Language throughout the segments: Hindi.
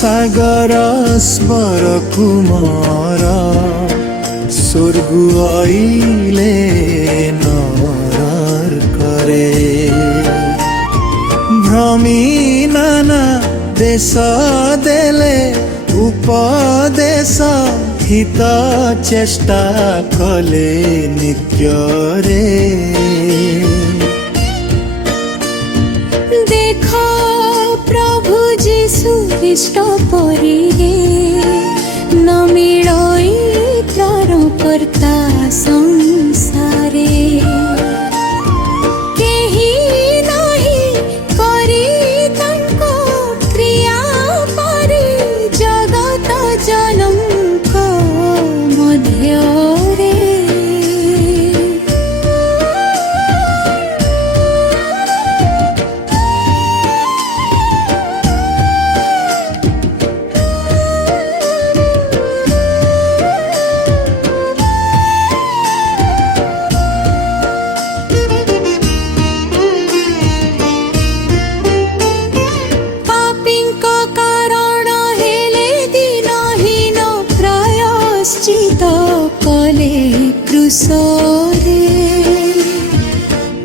सागर स्वर कुमार स्वर्गु आइले नर करे भ्रमी नाना देश देले उपदेश हित चेष्टा कले नित्य रे देखो प्रभु जीशु ख्रीष्ट परी न मिलई त्राण कर्ता संसारे केही नाही करी तांको क्रिया परी जगत जनक मध्य रे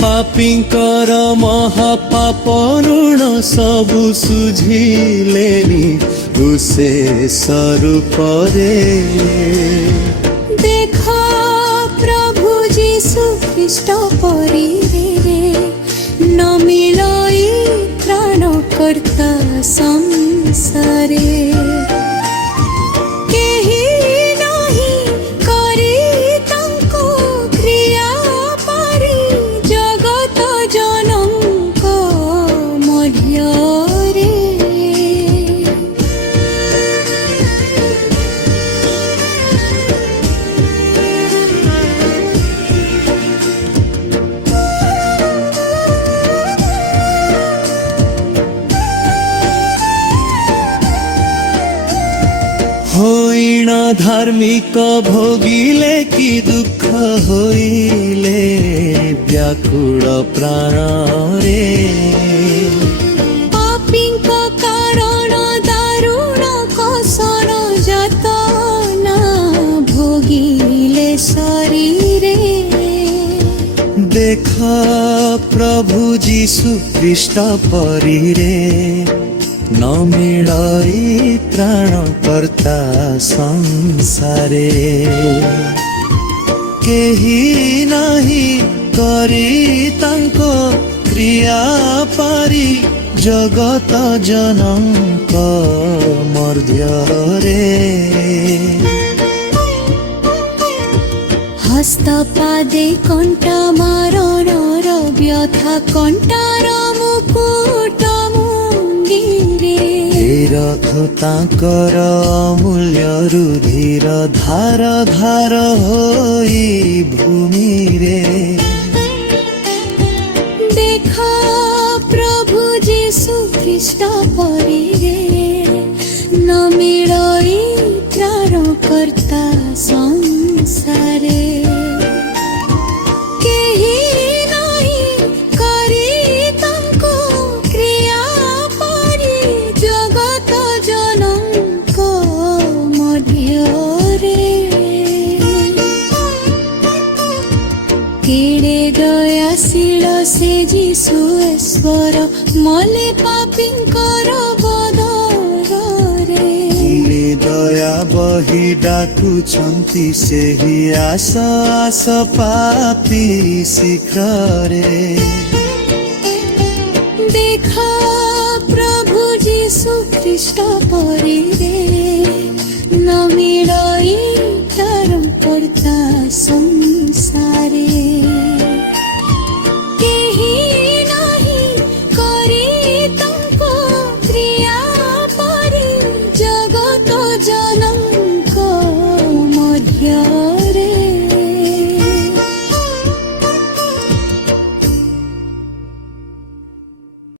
पापींकर महापाप ऋण सबु सुझिलेनी उसे स्वरूप रे देखो प्रभु जीशु ख्रीष्ट परी न मिलई त्राण कर्ता संसारे होइण धार्मिक भोगिले कि दुख होइले व्याकुल प्राण रे पापींक कारण दारुण कसन यातना भोगिले शरीरे देख प्रभु जीशु ख्रीष्ट परी रे न मिलई त्राण कर्ता संसारे केही नाही करी तांको क्रिया पारी जगत जनक मध्य रे हस्त पादे कंठ मारणर व्यथा कंठार मुकुट रथ तांकर अमूल्य रुधिर धार धार होई भूमि रे देखो प्रभु जीशु ख्रीष्ट परी न मिलई त्राण कर्ता संसारे केड़े दयाशील से जीशु ईश्वर मले पापींकर बदरे दया बही डाकुछन्ति सेही आस आस पापी शीघ्र रे देखा प्रभु जीशु ख्रीष्ट परी न मिलई त्राण कर्ता